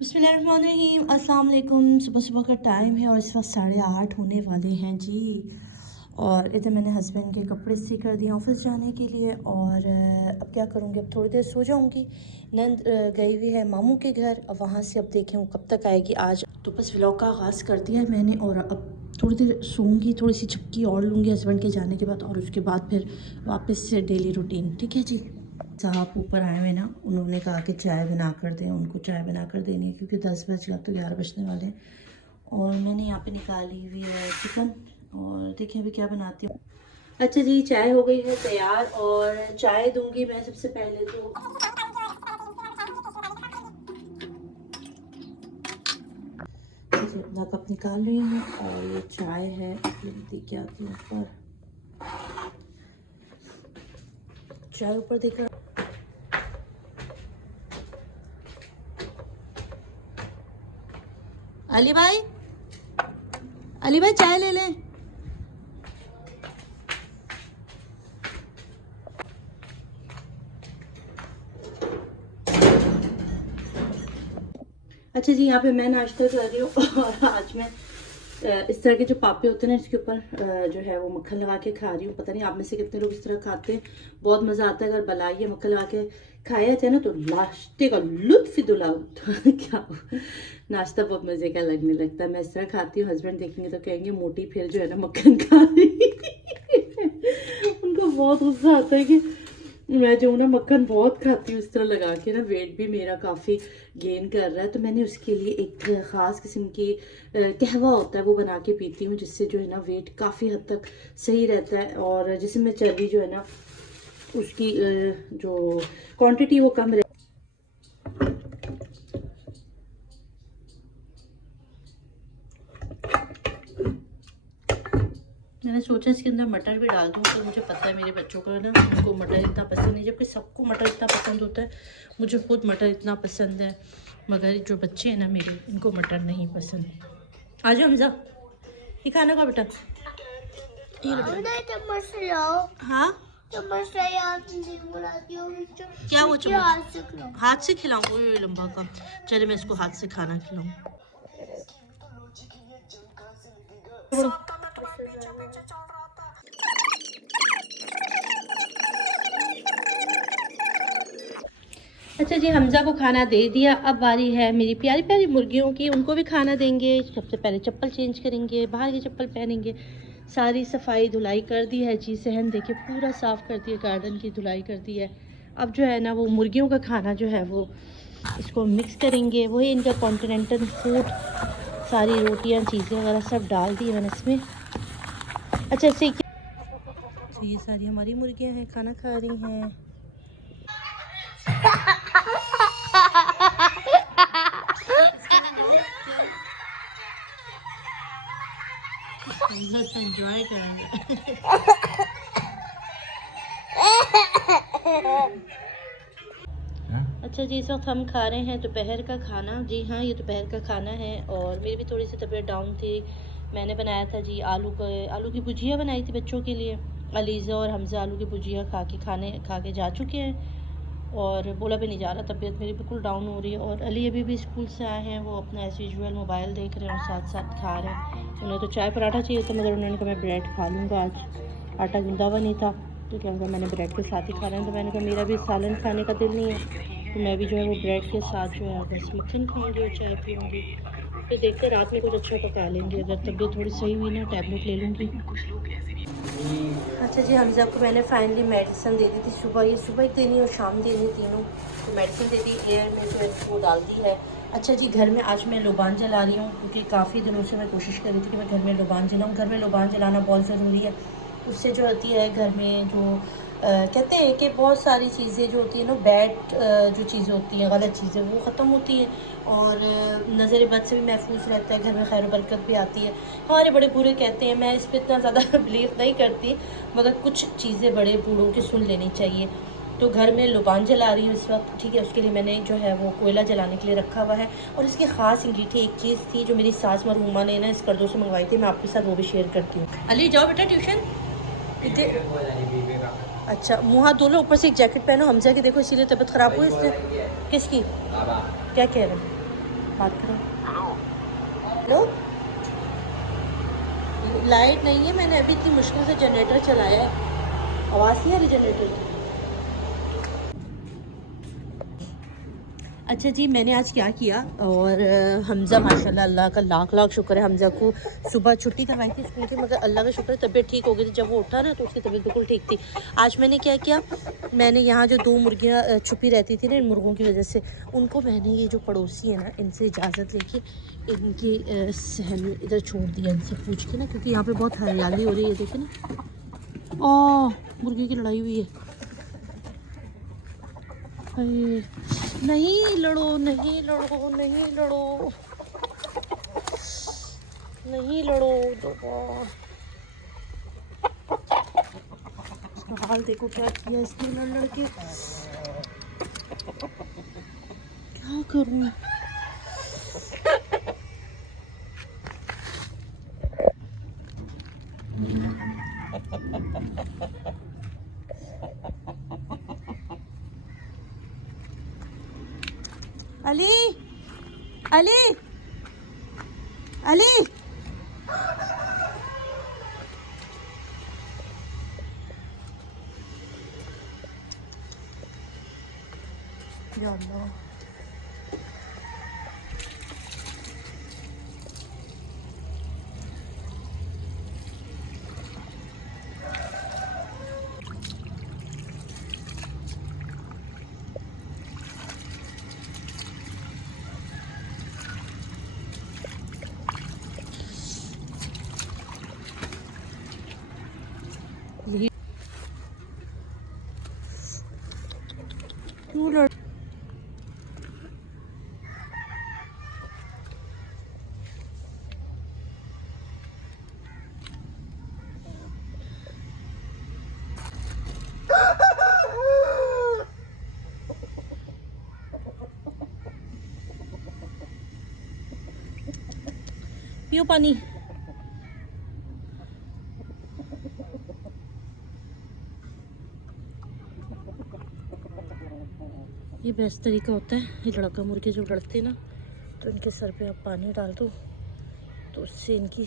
बिस्मिल्लाहिर्रहमानिर्रहीम, अस्सलाम वालेकुम। सुबह सुबह का टाइम है और इस वक्त 8:30 होने वाले हैं जी। और इधर मैंने हस्बैंड के कपड़े सी कर दिए ऑफिस जाने के लिए। और अब क्या करूँगी, अब थोड़ी देर सो जाऊँगी। नंद गई हुई है मामू के घर, अब वहाँ से अब देखें वो कब तक आएगी। आज तो बस व्लॉग का आगाज़ कर दिया है मैंने और अब थोड़ी देर सोऊंगी, थोड़ी सी झपकी और लूँगी हस्बैंड के जाने के बाद, और उसके बाद फिर वापस से डेली रूटीन। ठीक है जी। साहब ऊपर आए हुए ना, उन्होंने कहा कि चाय बना कर दें, उनको चाय बना कर देनी है क्योंकि 10 बज गया, तो 11 बजने वाले हैं। और मैंने यहाँ पे निकाली हुई है चिकन, और देखिए अभी क्या बनाती हूँ। अच्छा जी, चाय हो गई है तैयार और चाय दूंगी मैं सबसे पहले तो। अपना कप निकाल रही हूँ और ये चाय है, देख के आती हूँ ऊपर। चाय ऊपर देखा। अली भाई, अली भाई चाय ले लें। अच्छा जी, यहाँ पे मैं नाश्ता कर रही हूँ और आज मैं इस तरह के जो पापे होते हैं ना, इसके ऊपर जो है वो मक्खन लगा के खा रही हूँ। पता नहीं आप में से कितने लोग इस तरह खाते हैं, बहुत मज़ा आता है। अगर बनाइए मक्खन लगा के खाया जाए ना तो नाश्ते का लुत्फ दुला क्या नाश्ता बहुत मज़े का लगने लगता है। मैं इस तरह खाती हूँ, हस्बैंड देखेंगे तो कहेंगे मोटी फिर जो है ना मक्खन खा रही उनको बहुत गुस्सा आता है कि मैं जो ना मक्खन बहुत खाती हूँ, इस तरह लगा के ना वेट भी मेरा काफ़ी गेन कर रहा है। तो मैंने उसके लिए एक ख़ास किस्म की कहवा होता है वो बना के पीती हूँ, जिससे जो है ना वेट काफ़ी हद तक सही रहता है और जिसमें चर्बी जो है ना उसकी जो क्वांटिटी वो कम रहती है। मैंने सोचा इसके अंदर मटर भी डाल दूँ, पर मुझे पता है मेरे बच्चों को ना, उनको मटर इतना पसंद नहीं, जबकि सबको मटर इतना पसंद होता है। मुझे खुद मटर इतना पसंद है, मगर जो बच्चे हैं ना मेरे, इनको मटर नहीं पसंद। आ जाओ हमजा, ये खाना का बेटा। हाँ क्या वो चम्मच हाथ से खिलाऊँ, वो लंबा का। चले मैं इसको हाथ से खाना खिलाऊँ। अच्छा जी, हमज़ा को खाना दे दिया। अब बारी है मेरी प्यारी प्यारी मुर्गियों की, उनको भी खाना देंगे। सबसे पहले चप्पल चेंज करेंगे, बाहर की चप्पल पहनेंगे। सारी सफाई धुलाई कर दी है जी, सहन देखिए पूरा साफ़ कर दिया, गार्डन की धुलाई कर दी है। अब जो है ना वो मुर्गियों का खाना जो है वो इसको मिक्स करेंगे, वही इनका कॉन्टिनेंटल फूड, सारी रोटियां चीज़ें वगैरह सब डाल दी मैंने इसमें। अच्छा ऐसे तो ये सारी हमारी मुर्गियां हैं, खाना खा रही हैं। एंजॉय कर अच्छा जी, इस वक्त हम खा रहे हैं दोपहर का खाना। जी हाँ, ये दोपहर का खाना है और मेरी भी थोड़ी सी तबीयत डाउन थी। मैंने बनाया था जी आलू की भुजिया बनाई थी बच्चों के लिए। अलीज़ा और हमज़ा आलू की भुजिया खा के जा चुके हैं और बोला भी नहीं जा रहा, तबीयत मेरी बिल्कुल डाउन हो रही है। और अली अभी भी स्कूल से आए हैं, वो अपना एज़ यूजुअल मोबाइल देख रहे हैं और साथ साथ खा रहे हैं। उन्हें तो चाय पराठा चाहिए था, मगर उन्होंने कहा मैं ब्रेड खा लूँगा, आज आटा गूंदा हुआ नहीं था तो क्या मैंने ब्रेड के साथ ही खा रहा है। तो मैंने कहा मेरा भी सालन खाने का दिल नहीं है, तो मैं भी जो है वो ब्रेड के साथ जो है बस मक्खन खाऊंगी और चाय पीऊँगी। फिर देखते रात में कुछ अच्छा पका लेंगे, अगर तबीयत थोड़ी सही हुई ना टैबलेट ले लूँगी। अच्छा जी, हमज़ा को मैंने फाइनली मेडिसिन दे दी थी सुबह, ये सुबह एक देनी और शाम देनी, तीनों तो मेडिसिन दे दी, एयर में जो है वो डाल दी है। अच्छा जी, घर में आज मैं लोबान जला रही हूँ क्योंकि काफ़ी दिनों से मैं कोशिश कर रही थी कि मैं घर में लोबान जलाऊँ। घर में लोबान जलाना बहुत ज़रूरी है, उससे जो होती है घर में जो कहते हैं कि बहुत सारी चीज़ें जो होती हैं ना, बैड जो चीज़ें होती हैं, गलत चीज़ें, वो ख़त्म होती हैं और नज़र बद से भी महफूज रहता है, घर में खैर बरकत भी आती है। हमारे बड़े बूढ़े कहते हैं, मैं इस पर इतना ज़्यादा बिलीव नहीं करती, मगर कुछ चीज़ें बड़े बूढ़ों की सुन लेनी चाहिए। तो घर में लोबान जला रही हूँ इस वक्त, ठीक है। उसके लिए मैंने जो है वो कोयला जलाने के लिए रखा हुआ है और इसकी ख़ास इंग्रेडिएंट एक चीज़ थी जो मेरी सास मरहूमा ने ना इस कर्दों से मंगवाई थी, मैं आपके साथ वो भी शेयर करती हूँ। अली जाओ बेटा ट्यूशन। अच्छा, मुँह हाथ धो लो, ऊपर से एक जैकेट पहनो। हमजा की देखो इसीलिए तबीयत ख़राब हुई इससे। किसकी? क्या कह रहे हैं? बात करो। हेलो, लाइट नहीं है, मैंने अभी इतनी मुश्किल से जनरेटर चलाया है, आवाज़ नहीं आ रही जनरेटर की। अच्छा जी, मैंने आज क्या किया, और हमज़ा माशाल्लाह अल्लाह का लाख लाख शुक्र है, हमज़ा को सुबह छुट्टी करवाई थी स्कूल की, मगर अल्लाह का शुक्र है तबीयत ठीक हो गई थी। जब वो उठा ना तो उसकी तबीयत बिल्कुल ठीक थी। आज मैंने क्या किया, मैंने यहाँ जो 2 मुर्गियाँ छुपी रहती थी ना इन मुर्गों की वजह से, उनको मैंने ये जो पड़ोसी है ना इनसे इजाज़त लेके इनके सहन में इधर छोड़ दिया, इनसे पूछ के ना, क्योंकि यहाँ पर बहुत हरियाली हो रही है। देखे ना, ओह मुर्गी की लड़ाई हुई है। नहीं लड़ो, नहीं लड़ो, नहीं लड़ो, नहीं लड़ो दो। इसका हाल देखो क्या किया इसने, लड़ लड़ के। क्या करूं? अली, अली, अली, या अल्लाह। क्यों लड़? पियो पानी। ये बेस्ट तरीका होता है, ये लड़का मुर्गे जो लड़ते ना, तो इनके सर पे आप पानी डाल दो, तो उससे इनकी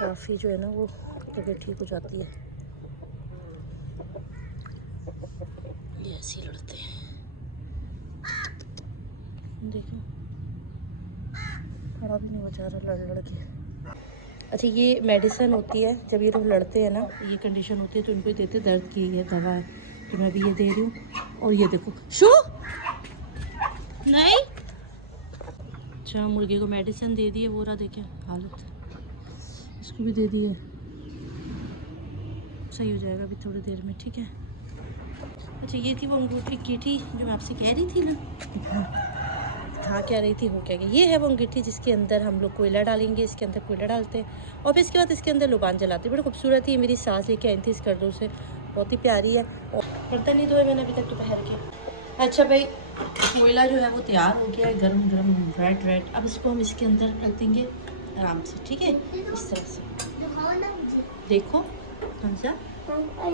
काफ़ी जो है ना वो तबीयत ठीक हो जाती है। ये ऐसे ही लड़ते हैं, देखो खड़ा भी नहीं हो जा रहा लड़ लड़ के। अच्छा, ये मेडिसिन होती है, जब ये लोग लड़ते हैं ना, ये कंडीशन होती है तो इनको देते दर्द की ये दवा है, तो मैं भी ये दे रही हूँ। और ये देखो शू नहीं। अच्छा, मुर्गे को मेडिसिन दे दी है, वो रहा देखें हालत, इसको भी दे दी है, सही हो जाएगा अभी थोड़ी देर में, ठीक है। अच्छा, ये थी वो अंगूठी कीठी जो मैं आपसे कह रही थी ना, हाँ कह रही थी, हो क्या गया। ये है वो अंगीठी जिसके अंदर हम लोग कोयला डालेंगे, इसके अंदर कोयला डालते हैं और फिर इसके बाद इसके अंदर लुबान जलाते हैं। बड़ी खूबसूरत ही, मेरी सास लेके आई थी इस गर्दों से, बहुत ही प्यारी है। और बर्तन नहीं धोए मैंने अभी तक दोपहर के। अच्छा भाई, कोयला जो है वो तैयार हो गया है, गर्म गर्म रेड रेड। अब इसको हम इसके अंदर रख देंगे आराम से, ठीक है, इस तरह से। देखो हमजा,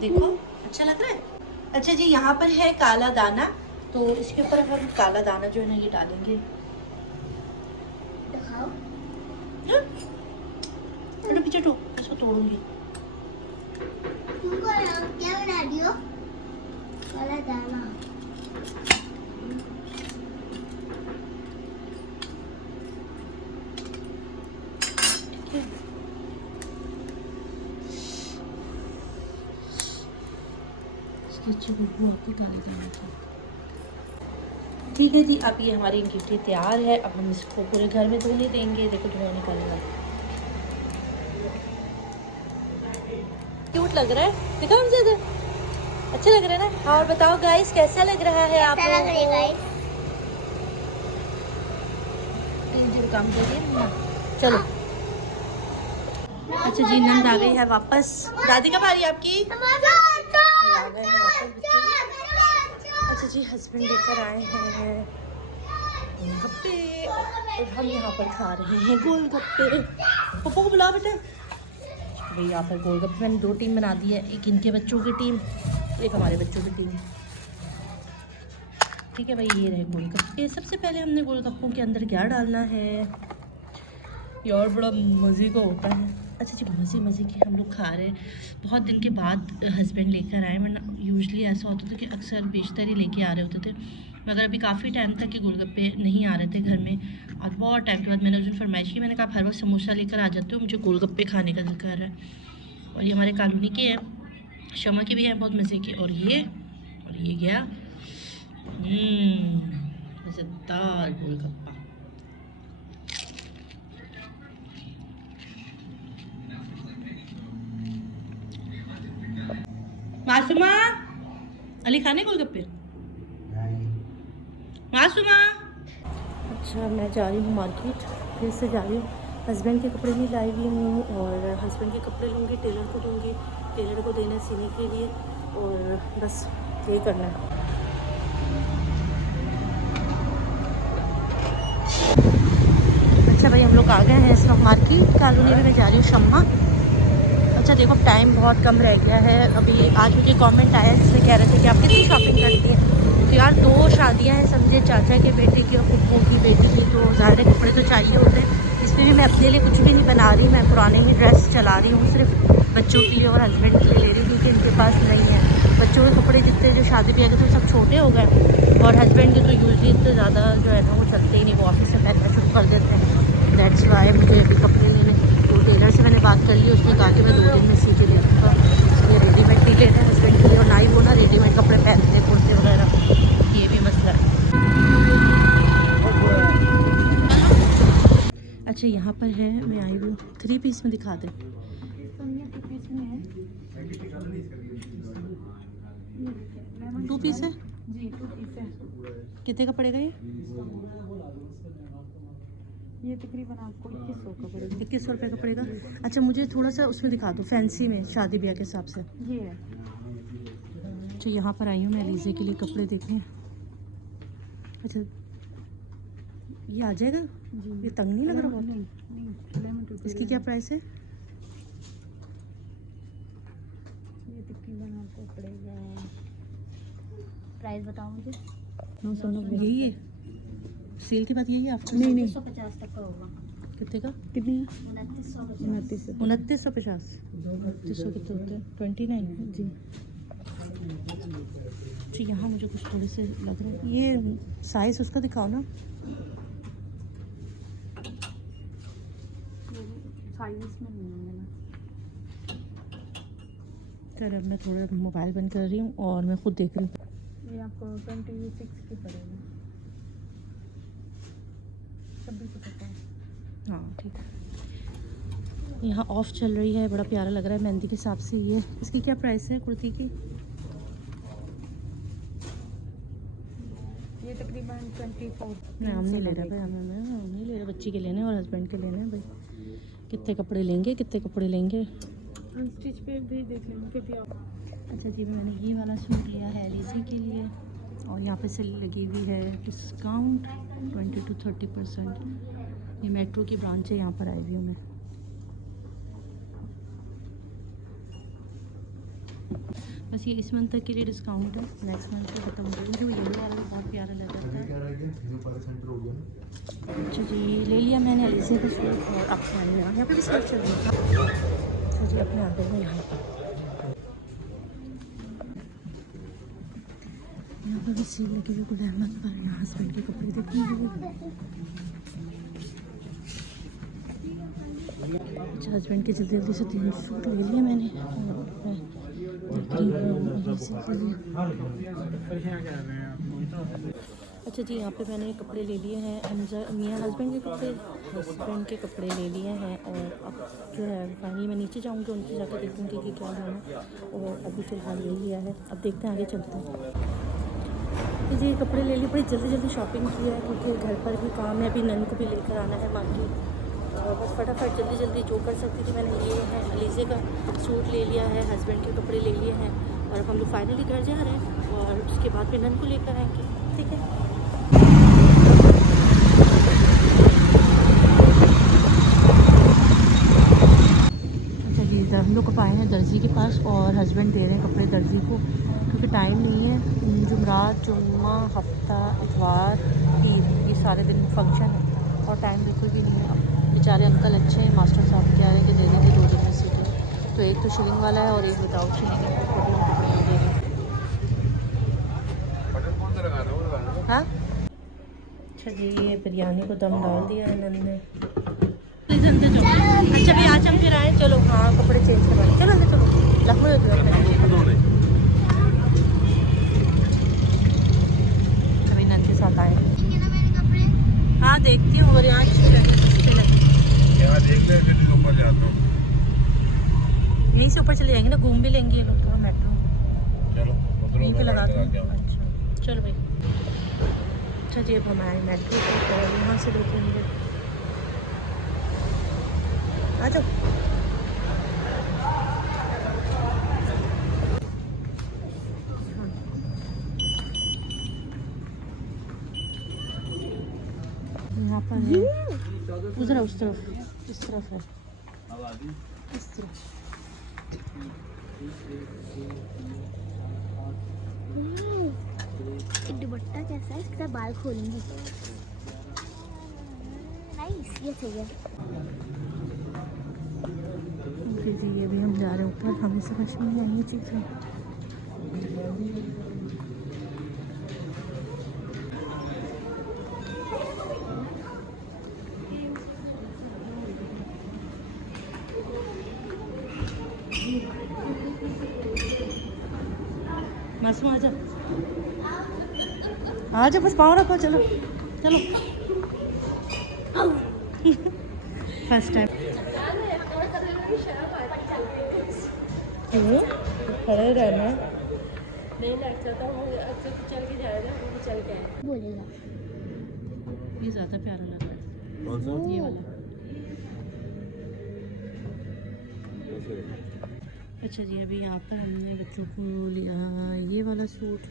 देखो अच्छा लग रहा है। अच्छा जी, यहाँ पर है काला दाना, तो इसके ऊपर हम काला दाना जो है ना ये डालेंगे। अरे पीछे टो, इसको तोड़ूंगी। क्या बना रही हो? काला दाना। इसकी अच्छी खुशबू आती काले दाने की। ठीक है जी, अब ये हमारी अंगीठी तैयार है। अब हम इसको पूरे घर में धोने देंगे। देखो धुआं निकलेगा, क्यूट लग रहा है, दिखाओ मुझे इधर, अच्छा लग रहा है ना। और बताओ गाइस, कैसा लग रहा है आप लोगों को? काम करिए ना, चलो। अच्छा जी, नंद आ गई है वापस। दादी कब आ रही है आपकी? आ गए हैं वापस बच्चे। अच्छा जी, हस्बैंड लेकर आए हैं गोलगप्पे और हम यहाँ पर खा रहे हैं गोलगप्पे। पप्पू को बुला बेटा। भाई यहाँ पर गोलगप्पे मैंने 2 टीम बना दी है, एक इनके बच्चों की टीम, एक हमारे बच्चों की टीम। ठीक है भाई, ये रहे गोलगप्पे। सबसे पहले हमने गोलगप्पों के अंदर क्या डालना है यार, बड़ा मज़े का होता है। अच्छा जी, मज़े के हम लोग खा रहे हैं। बहुत दिन के बाद हस्बैंड लेकर आए, वरना यूजुअली ऐसा होता था कि अक्सर बेशतर ही लेके आ रहे होते थे, मगर अभी काफ़ी टाइम तक कि गोलगप्पे नहीं आ रहे थे घर में। और बहुत टाइम के बाद मैंने उस दिन फरमाइश की, मैंने कहा हर वक्त समोसा लेकर आ जाते हो, मुझे गोलगप्पे खाने का दिल कर रहा है। और ये हमारे कॉलोनी के हैं, शमा के भी हैं बहुत मज़े के। और ये गया मज़ेदार गोलगप्पा। मासूमा, अली खाने गोलगप्पे? मासूमा। अच्छा, मैं जा रही हूँ मार्केट, फिर से जा रही हूँ। हस्बैंड के कपड़े भी लाई हुई हूँ और हस्बैंड के कपड़े लूँगी, टेलर को दूँगी, टेलर को देना सीने के लिए, और बस यही करना है। अच्छा भाई, हम लोग आ गए हैं इस वक्त मार्केट कॉलोनी में। मैं जा रही हूँ शम्मा। अच्छा देखो, टाइम बहुत कम रह गया है। अभी आज मुझे कमेंट आया जिसमें कह रहे थे कि आप कितनी शॉपिंग करती हैं। तो यार 2 शादियां हैं, समझे, चाचा के बेटे की और फुप्पो की बेटी की, तो ज़्यादा कपड़े तो चाहिए होते हैं। इसमें भी मैं अपने लिए कुछ भी नहीं बना रही, मैं पुराने ही ड्रेस चला रही हूँ, सिर्फ बच्चों के लिए और हस्बैंड के लिए ले रही हूँ, क्योंकि इनके पास नहीं है। बच्चों के कपड़े जितने जो शादी ब्याह के थे सब छोटे हो गए, और हस्बैंड के तो यूजली इतने ज़्यादा जो है ना वो चलते ही नहीं, वो ऑफिस से पहनना शुरू कर देते हैं। दैट्स वाई मुझे अभी कपड़े लेने, तो टेलर से मैंने बात कर ली, उसने कहा कि मैं 2 दिन में सी के दे दूँगा। ये रेडीमेड नहीं लेना है हस्बैंड के लिए, और ना ही वो ना रेडीमेड कपड़े पहनते हैं, कुर्ते वगैरह, ये भी मसला है। अच्छा, यहाँ पर है, मैं आई हूँ 3 पीस में, दिखा दे। 2 पीस है जी, 2 पीस है। कितने का पड़ेगा ये तकरीबन आपको 2100 का पड़ेगा। 2100 रुपये का पड़ेगा। अच्छा, मुझे थोड़ा सा उसमें दिखा दो, फैंसी में, शादी ब्याह के हिसाब से। ये है। अच्छा, यहाँ पर आई हूँ मैं लीजे के लिए कपड़े देखने। अच्छा, ये आ जाएगा? जी। ये तंग नहीं लग रहा बहुत? नहीं, 11 इसकी क्या प्राइस है? ये तकरीबन आपको पड़ेगा, प्राइस बताओ मुझे। 990। यही है सेल की बात, यही है आपको? नहीं, 150 तक का होगा। कितने का? कितनी है? 2950। 2900। 2950। 2900 कितने होते हैं? 29 जी। जी, यहाँ मुझे कुछ थोड़े से लग रहे हैं। ये साइज़ उसका दिखाओ ना। साइज में नहीं है ना। कर, अब मैं थोड़ा मोबाइल बंद कर रही हूँ और मैं खुद देख रही हूँ। ये आपको 26 की पड़ेगा, 2650। हाँ ठीक है। यहाँ ऑफ चल रही है, बड़ा प्यारा लग रहा है मेहंदी के हिसाब से। ये इसकी क्या प्राइस है कुर्ती की? ये तकरीबन 24। नहीं, हम नहीं ले रहे भाई, हमें नहीं ले रहे, बच्ची के लेने और हस्बैंड के लेने हैं भाई। कितने कपड़े लेंगे, कितने कपड़े लेंगे? स्टिच पे भी देख लेंगे फिर भी आप। अच्छा जी, मैंने ये वाला सूट लिया है लीजी के लिए, और यहाँ पे सेल लगी हुई है, डिस्काउंट 20 to 30%। ये मेट्रो की ब्रांच है, यहाँ पर आई हुई हूँ मैं। बस ये इस मंथ तक के लिए डिस्काउंट है, नेक्स्ट मंथ का खत्म हो गया। मुझे वो येलो वाला भी बहुत प्यारा लग रहा था। अच्छा जी, ले लिया मैंने अलीज़े का सूट, और अब यहाँ पे भी सेल चल रही है। अच्छा जी, अपने आगे में यहाँ पर भी सेल लगी हुई गुल अहमद पर। यहाँ हस्बैंड के कपड़े देखेंगे। अच्छा, हस्बैंड के जल्दी जल्दी से 3 सूट ले लिए मैंने, और मैं देख रही हूँ ये सेल के लिए। अच्छा जी, यहाँ पे मैंने कपड़े ले लिए हैं, मियाँ हस्बैंड के कपड़े, हस्बैंड के कपड़े ले लिए हैं, और अब जो है फाइनली मैं नीचे जाऊँगी, उनकी जाकर देखूँगी कि क्या लेना, और अभी फ़िलहाल ले लिया है। अब देखते हैं आगे चलते हैं। जी, कपड़े ले लिए, बड़ी जल्दी जल्दी शॉपिंग की है, क्योंकि घर पर भी काम है, अभी नन को भी लेकर आना है मार्केट, और बस फटाफट जल्दी जल्दी जो कर सकती थी मैंने। ये है अलीज़े का सूट ले लिया है, हस्बैंड के कपड़े ले लिए हैं, और अब हम लोग फाइनली घर जा रहे हैं, और उसके बाद फिर नन को लेकर आएंगे। ठीक है। अच्छा जी, हम लोग कब आए हैं दर्जी के पास, और हस्बैंड दे रहे हैं कपड़े दर्जी को, क्योंकि टाइम नहीं है। जुमरात, जुम्मा, हफ्ता, इतवार, ईद, ये सारे दिन फंक्शन है और टाइम बिल्कुल भी नहीं है। अब बेचारे अंकल अच्छे हैं, मास्टर साहब कह रहे हैं कि दे देंगे 2 दिन में सीटें। तो एक तो शिलिंग वाला है और एक विदाउट शिलिंग है, तो भी उनको नहीं दे रहे। हाँ अच्छा जी, ये बिरयानी को दम डाल दिया है इन्होंने। अच्छा भी आज हम फिर आए, चलो हाँ कपड़े चेंज करवाने, चलो अंदर चलो। लखनऊ अभी नन के साथ आए। हाँ देखती हूँ, और यहाँ अच्छे लगे, सस्ते लगे। यहीं से ऊपर चले जाएंगे ना, घूम भी लेंगे ये लोग, थोड़ा मेट्रो यहीं पे लगा दूँ। अच्छा चलो भाई। अच्छा जी, अब हम आए मेट्रो पे और यहाँ से देखेंगे। आ जाओ। यहाँ पर है, उधर है, उस तरफ, इस तरफ है, इस तरफ। दुपट्टा कैसा है इसका? बाल खोलूंगी। नाइस, ये सही है। ओके जी, ये भी हम जा रहे हैं ऊपर, हमें समझ में नहीं आई ये चीज़ें। मासूम आ जा, आ जा, बस पाँव रखो, चलो चलो। फर्स्ट टाइम क्यों खड़े रहना नहीं लगता था, वो अच्छा तो चल के जाएगा, वो चल के आए। बोलेगा ये ज़्यादा प्यारा लग रहा है, ये वाला। अच्छा जी, अभी यहाँ पर हमने बच्चों को लिया ये वाला सूट।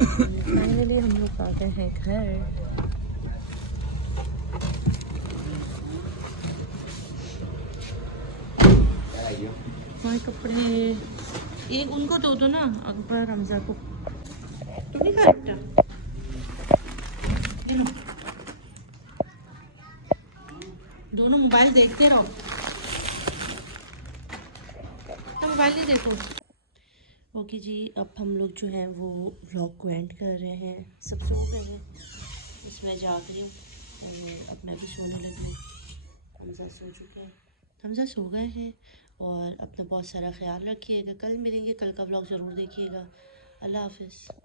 फाइनली हम लोग आ गए हैं घर। हमारे कपड़े एक उनको दो दो ना, अकबर हमजा को। तुम नहीं खा सकते? ये लो। दोनों मोबाइल देखते रहो, तो मोबाइल ही देखो। ओके जी, अब हम लोग जो है वो व्लॉग को एंड कर रहे हैं। सब सो गए हैं, बस मैं जाग रही हूँ और अब मैं भी सोने लगी हूँ। हमजा सो चुके हैं, हमजा सो गए हैं। और अपना बहुत सारा ख्याल रखिएगा। कल मिलेंगे, कल का व्लॉग ज़रूर देखिएगा। अल्लाह हाफिज़।